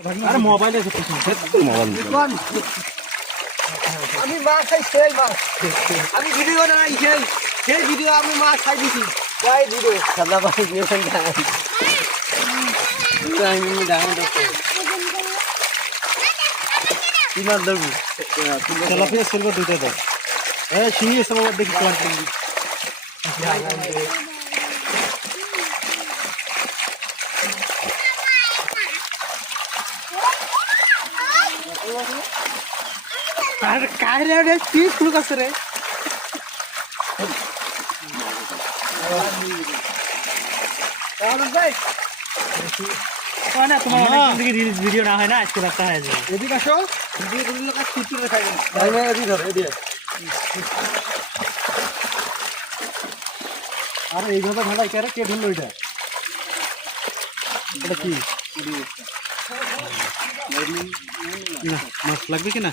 আরে মোবাইল আছে কোন? আমি মাছ খাই সেই মাছ। আমি ভিডিও বানাই সেই সেই ভিডিও আমি মাছ খাই দিছি যাই ভিডিও সাদা পানি দিয়েছেন আমি ডাঙর দেখতে কি মাছ ধরবি? তেলাপিয়া সিলভার দুইটা দাও। এ শিঙি এসে দেখি তোমার আর काय रे रे तीस फुल कसं रे না তোমার অনেকদিন থেকে রিলস ভিডিও না হয় না আজকে রাস্তা হয়ে যাবে এদিকে আসো ভিডিও গুলো লোক ছুটি রে খাই ভাই ভাই এদিকে ধর এদিকে আর এইভাবে ভালাই কেন কে ঢুকলো এটা এটা কি না মাছ লাগবে কি না?